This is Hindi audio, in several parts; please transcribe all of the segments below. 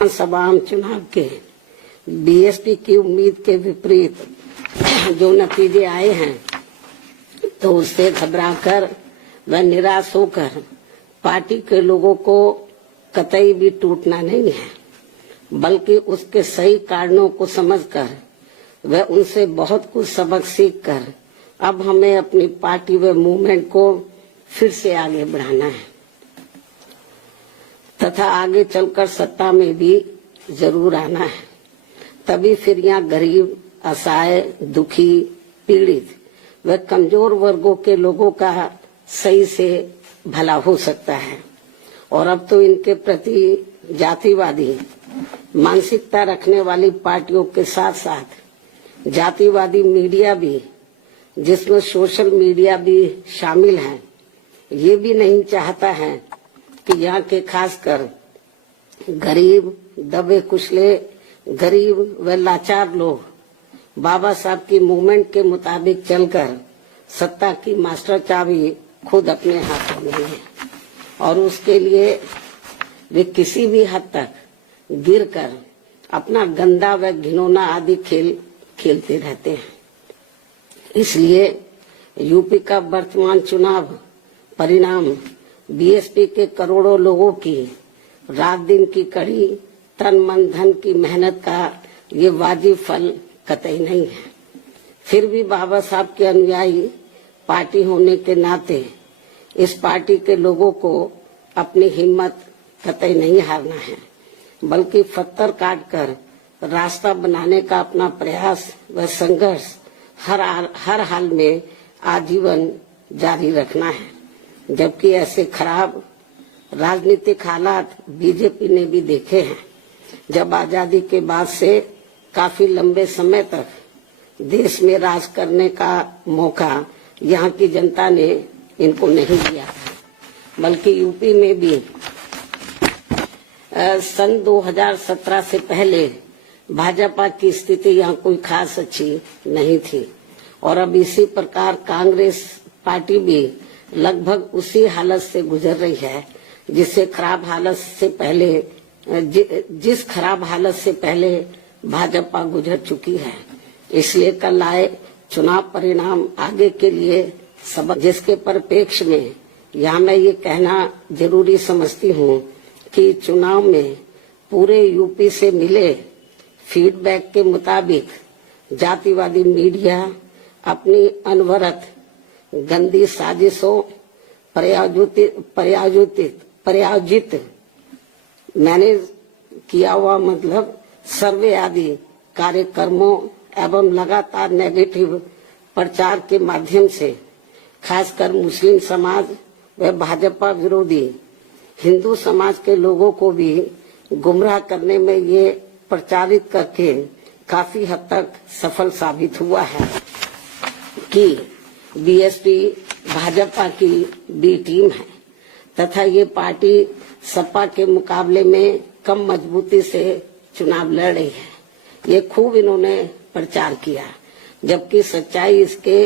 सभा चुनाव के बीएसपी की उम्मीद के विपरीत जो नतीजे आए हैं तो उससे घबराकर व निराश होकर पार्टी के लोगों को कतई भी टूटना नहीं है, बल्कि उसके सही कारणों को समझकर व उनसे बहुत कुछ सबक सीखकर अब हमें अपनी पार्टी व मूवमेंट को फिर से आगे बढ़ाना है तथा आगे चलकर सत्ता में भी जरूर आना है। तभी फिर यहाँ गरीब, असहाय, दुखी, पीड़ित व कमजोर वर्गों के लोगों का सही से भला हो सकता है। और अब तो इनके प्रति जातिवादी मानसिकता रखने वाली पार्टियों के साथ साथ जातिवादी मीडिया भी, जिसमें सोशल मीडिया भी शामिल है, ये भी नहीं चाहता है कि यहाँ के खासकर गरीब, दबे कुचले, गरीब व लाचार लोग बाबा साहब की मूवमेंट के मुताबिक चलकर सत्ता की मास्टर चाबी खुद अपने हाथों में है और उसके लिए वे किसी भी हद तक गिरकर अपना गंदा व घिनौना आदि खेल खेलते रहते हैं। इसलिए यूपी का वर्तमान चुनाव परिणाम बीएसपी के करोड़ों लोगों की रात दिन की कड़ी तन मन धन की मेहनत का ये वाजिब फल कतई नहीं है। फिर भी बाबा साहब के अनुयायी पार्टी होने के नाते इस पार्टी के लोगों को अपनी हिम्मत कतई नहीं हारना है, बल्कि पत्थर काटकर रास्ता बनाने का अपना प्रयास व संघर्ष हर हाल में आजीवन जारी रखना है। जबकि ऐसे खराब राजनीतिक हालात बीजेपी ने भी देखे हैं, जब आजादी के बाद से काफी लंबे समय तक देश में राज करने का मौका यहाँ की जनता ने इनको नहीं दिया, बल्कि यूपी में भी सन 2017 से पहले भाजपा की स्थिति यहाँ कोई खास अच्छी नहीं थी। और अब इसी प्रकार कांग्रेस पार्टी भी लगभग उसी हालत से गुजर रही है जिस खराब हालत से पहले भाजपा गुजर चुकी है। इसलिए कल आए चुनाव परिणाम आगे के लिए सबक, जिसके परिप्रेक्ष्य में यहाँ मैं ये कहना जरूरी समझती हूँ कि चुनाव में पूरे यूपी से मिले फीडबैक के मुताबिक जातिवादी मीडिया अपनी अनवरत गंदी साजिशों प्रायोजित मैनेज किया हुआ मतलब सर्वे आदि कार्यक्रमों एवं लगातार नेगेटिव प्रचार के माध्यम से खासकर मुस्लिम समाज व भाजपा विरोधी हिंदू समाज के लोगों को भी गुमराह करने में ये प्रचारित करके काफी हद तक सफल साबित हुआ है कि बीएसपी भाजपा की बी टीम है तथा ये पार्टी सपा के मुकाबले में कम मजबूती से चुनाव लड़ रही है। ये खूब इन्होंने प्रचार किया, जबकि सच्चाई इसके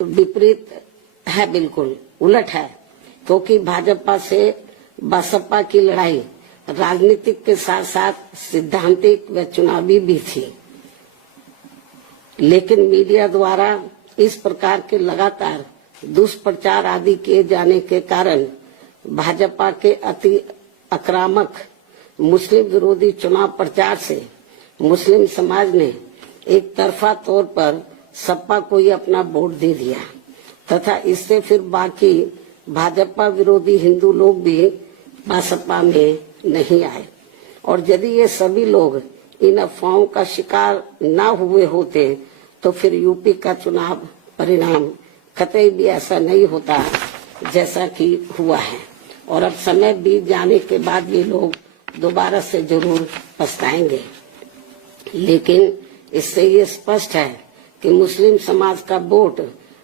विपरीत है, बिल्कुल उलट है, क्योंकि भाजपा से बसपा की लड़ाई राजनीतिक के साथ साथ सिद्धांतिक व चुनावी भी थी। लेकिन मीडिया द्वारा इस प्रकार के लगातार दुष्प्रचार आदि किए जाने के कारण भाजपा के अति आक्रामक मुस्लिम विरोधी चुनाव प्रचार से मुस्लिम समाज ने एक तरफा तौर पर सपा को ही अपना वोट दे दिया तथा इससे फिर बाकी भाजपा विरोधी हिंदू लोग भी बसपा में नहीं आए। और यदि ये सभी लोग इन अफवाहों का शिकार न हुए होते तो फिर यूपी का चुनाव परिणाम कतई भी ऐसा नहीं होता जैसा कि हुआ है। और अब समय बीत जाने के बाद ये लोग दोबारा से जरूर पछताएंगे। लेकिन इससे ये स्पष्ट है कि मुस्लिम समाज का वोट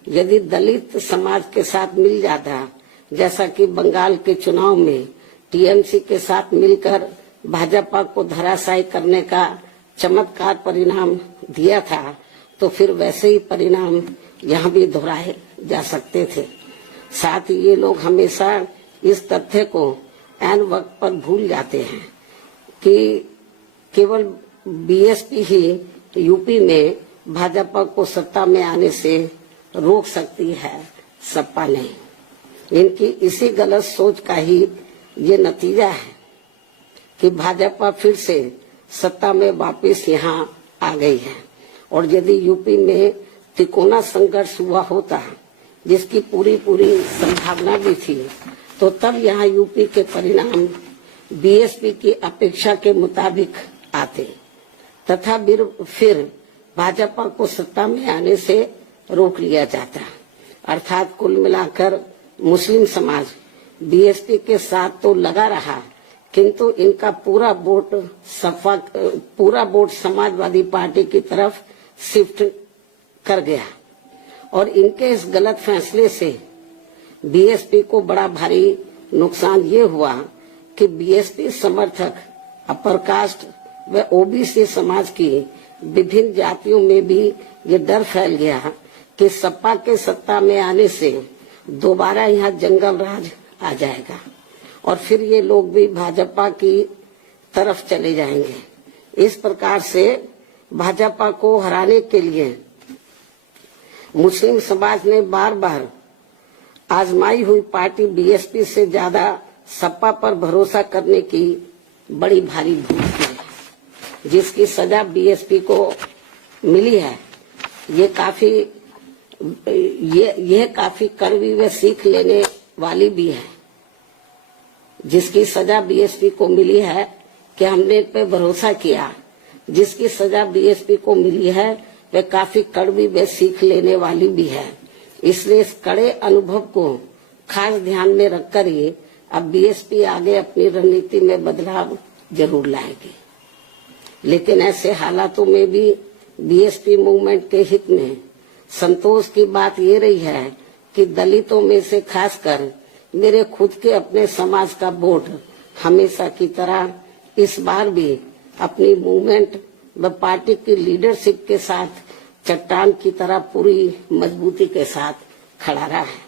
यदि दलित समाज के साथ मिल जाता, जैसा कि बंगाल के चुनाव में टीएमसी के साथ मिलकर भाजपा को धराशायी करने का चमत्कार परिणाम दिया था, तो फिर वैसे ही परिणाम यहाँ भी दोहराए जा सकते थे। साथ ही ये लोग हमेशा इस तथ्य को एन वक्त पर भूल जाते हैं कि केवल बीएसपी ही यूपी में भाजपा को सत्ता में आने से रोक सकती है, सपा नहीं। इनकी इसी गलत सोच का ही ये नतीजा है कि भाजपा फिर से सत्ता में वापस यहाँ आ गई है। और यदि यूपी में तिकोना संघर्ष हुआ होता, जिसकी पूरी संभावना भी थी, तो तब यहाँ यूपी के परिणाम बीएसपी की अपेक्षा के मुताबिक आते तथा फिर भाजपा को सत्ता में आने से रोक लिया जाता। अर्थात कुल मिलाकर मुस्लिम समाज बीएसपी के साथ तो लगा रहा, किंतु इनका पूरा वोट समाजवादी पार्टी की तरफ शिफ्ट कर गया। और इनके इस गलत फैसले से बीएसपी को बड़ा भारी नुकसान ये हुआ कि बीएसपी समर्थक अपर कास्ट व ओबीसी समाज की विभिन्न जातियों में भी ये डर फैल गया कि सपा के सत्ता में आने से दोबारा यहाँ जंगल राज आ जाएगा और फिर ये लोग भी भाजपा की तरफ चले जाएंगे। इस प्रकार से भाजपा को हराने के लिए मुस्लिम समाज ने बार बार आजमाई हुई पार्टी बीएसपी से ज्यादा सपा पर भरोसा करने की बड़ी भारी भूल की है, जिसकी सजा बीएसपी को मिली है। ये काफी कड़वी व सीख लेने वाली भी है, जिसकी सजा बीएसपी को मिली है कि हमने इन पे भरोसा किया। जिसकी सजा बीएसपी को मिली है वे काफी कड़वी व सीख लेने वाली भी है। इसलिए इस कड़े अनुभव को खास ध्यान में रखकर ही अब बीएसपी आगे अपनी रणनीति में बदलाव जरूर लाएगी। लेकिन ऐसे हालातों में भी बीएसपी मूवमेंट के हित में संतोष की बात ये रही है कि दलितों में से खासकर मेरे खुद के अपने समाज का वोट हमेशा की तरह इस बार भी अपनी मूवमेंट व पार्टी की लीडरशिप के साथ चट्टान की तरह पूरी मजबूती के साथ खड़ा रहा है।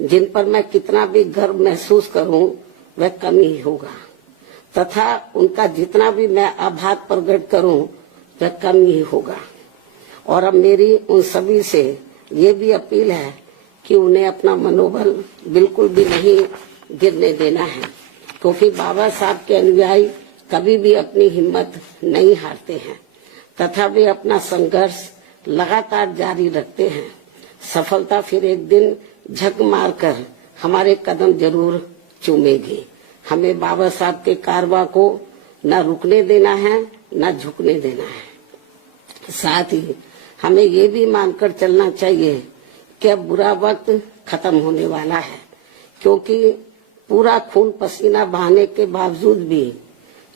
जिन पर मैं कितना भी गर्व महसूस करूं वह कम ही होगा तथा उनका जितना भी मैं आभार प्रकट करूं वह कम ही होगा। और अब मेरी उन सभी से ये भी अपील है कि उन्हें अपना मनोबल बिल्कुल भी नहीं गिरने देना है, क्योंकि बाबा साहब के अनुयायी कभी भी अपनी हिम्मत नहीं हारते हैं तथा वे अपना संघर्ष लगातार जारी रखते हैं। सफलता फिर एक दिन झक मारकर हमारे कदम जरूर चूमेगी। हमें बाबा साहब के कारवां को न रुकने देना है न झुकने देना है। साथ ही हमें ये भी मानकर चलना चाहिए कि अब बुरा वक्त खत्म होने वाला है, क्योंकि पूरा खून पसीना बहाने के बावजूद भी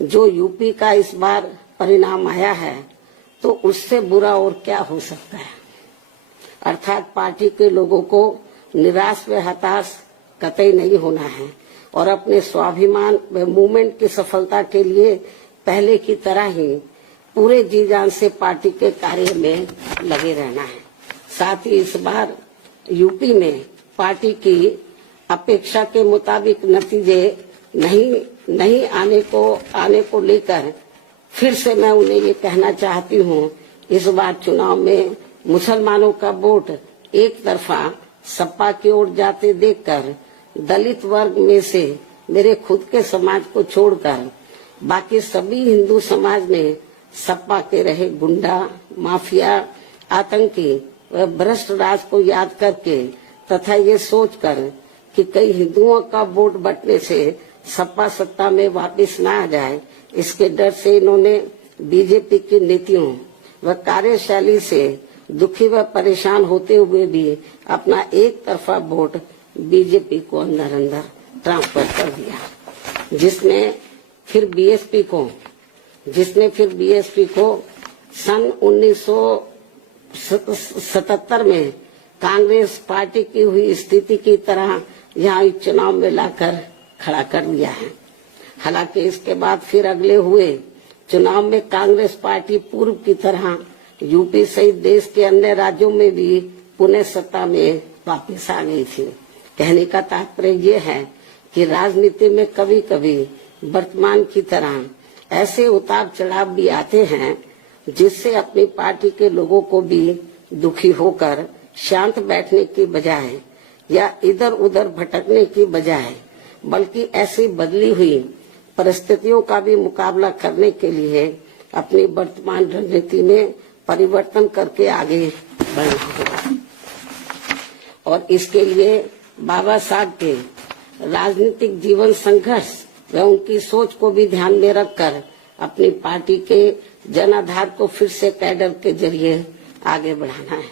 जो यूपी का इस बार परिणाम आया है तो उससे बुरा और क्या हो सकता है। अर्थात पार्टी के लोगों को निराश व हताश कतई नहीं होना है और अपने स्वाभिमान व मूवमेंट की सफलता के लिए पहले की तरह ही पूरे जी जान से पार्टी के कार्य में लगे रहना है। साथ ही इस बार यूपी में पार्टी की अपेक्षा के मुताबिक नतीजे नहीं आने को लेकर फिर से मैं उन्हें ये कहना चाहती हूँ, इस बार चुनाव में मुसलमानों का वोट एक तरफा सपा की ओर जाते देखकर दलित वर्ग में से मेरे खुद के समाज को छोड़कर बाकी सभी हिंदू समाज ने सपा के रहे गुंडा, माफिया, आतंकी व भ्रष्ट राज को याद करके तथा ये सोचकर कि कई हिंदुओं का वोट बंटने से सपा सत्ता में वापस न आ जाए, इसके डर से इन्होंने बीजेपी की नीतियों व कार्यशैली से दुखी व परेशान होते हुए भी अपना एक तरफा वोट बीजेपी को अंदर ट्रांसफर कर दिया, जिसने फिर बीएसपी को सन 1977 में कांग्रेस पार्टी की हुई स्थिति की तरह यहाँ चुनाव में लाकर खड़ा कर दिया है। हालांकि इसके बाद फिर अगले हुए चुनाव में कांग्रेस पार्टी पूर्व की तरह यूपी सहित देश के अन्य राज्यों में भी पुनः सत्ता में वापस आ गई थी। कहने का तात्पर्य ये है कि राजनीति में कभी कभी वर्तमान की तरह ऐसे उतार चढ़ाव भी आते हैं जिससे अपनी पार्टी के लोगों को भी दुखी होकर शांत बैठने की बजाय या इधर उधर भटकने की बजाय बल्कि ऐसी बदली हुई परिस्थितियों का भी मुकाबला करने के लिए अपनी वर्तमान रणनीति में परिवर्तन करके आगे बढ़ना होगा। और इसके लिए बाबा साहब के राजनीतिक जीवन संघर्ष व उनकी सोच को भी ध्यान में रखकर अपनी पार्टी के जनाधार को फिर से कैडर के जरिए आगे बढ़ाना है।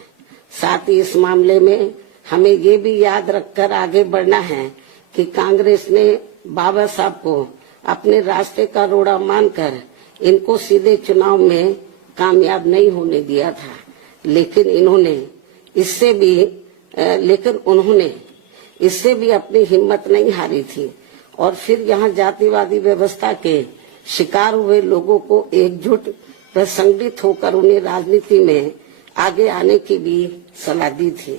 साथ ही इस मामले में हमें ये भी याद रखकर आगे बढ़ना है कि कांग्रेस ने बाबा साहब को अपने रास्ते का रोड़ा मानकर इनको सीधे चुनाव में कामयाब नहीं होने दिया था, लेकिन उन्होंने इससे भी अपनी हिम्मत नहीं हारी थी और फिर यहाँ जातिवादी व्यवस्था के शिकार हुए लोगों को एकजुट व संगठित होकर उन्हें राजनीति में आगे आने की भी सलाह दी थी,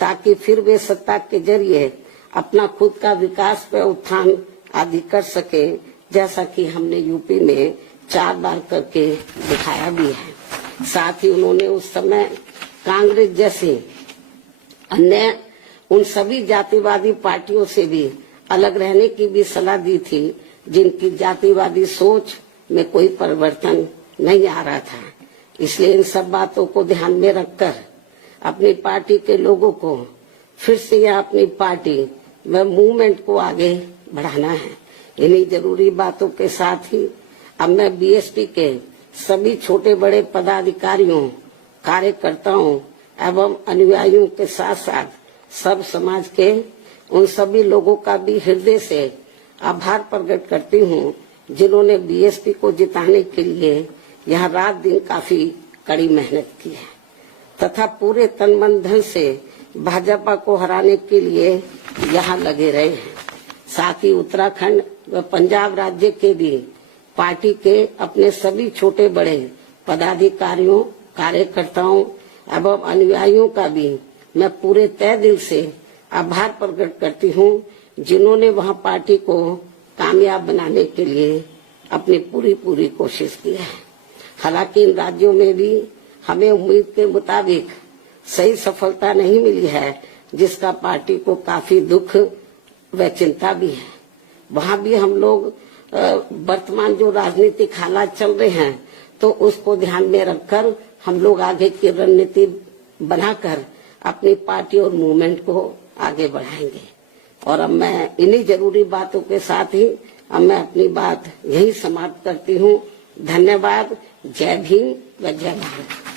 ताकि फिर वे सत्ता के जरिए अपना खुद का विकास व उत्थान आदि कर सके, जैसा कि हमने यूपी में 4 बार करके दिखाया भी है। साथ ही उन्होंने उस समय कांग्रेस जैसे अन्य उन सभी जातिवादी पार्टियों से भी अलग रहने की भी सलाह दी थी जिनकी जातिवादी सोच में कोई परिवर्तन नहीं आ रहा था। इसलिए इन सब बातों को ध्यान में रखकर अपनी पार्टी के लोगों को फिर से यह अपनी पार्टी व मूवमेंट को आगे बढ़ाना है। इन्हीं जरूरी बातों के साथ ही अब मैं बीएसपी के सभी छोटे बड़े पदाधिकारियों, कार्यकर्ताओं एवं अनुयायियों के साथ साथ सब समाज के उन सभी लोगों का भी हृदय से आभार प्रकट करती हूँ जिन्होंने बीएसपी को जिताने के लिए यह रात दिन काफी कड़ी मेहनत की है तथा पूरे तन मन धन से भाजपा को हराने के लिए यहाँ लगे रहे हैं। साथ ही उत्तराखंड व पंजाब राज्य के भी पार्टी के अपने सभी छोटे बड़े पदाधिकारियों, कार्यकर्ताओं एवं अनुयायियों का भी मैं पूरे तय दिल से आभार प्रकट करती हूँ जिन्होंने वहाँ पार्टी को कामयाब बनाने के लिए अपनी पूरी कोशिश की है। हालांकि इन राज्यों में भी हमें उम्मीद के मुताबिक सही सफलता नहीं मिली है, जिसका पार्टी को काफी दुख व चिंता भी है। वहाँ भी हम लोग वर्तमान जो राजनीतिक हालात चल रहे हैं तो उसको ध्यान में रखकर हम लोग आगे की रणनीति बनाकर अपनी पार्टी और मूवमेंट को आगे बढ़ाएंगे। और अब मैं इन्हीं जरूरी बातों के साथ ही अब मैं अपनी बात यही समाप्त करती हूँ। धन्यवाद। जय भीम व जय भारत।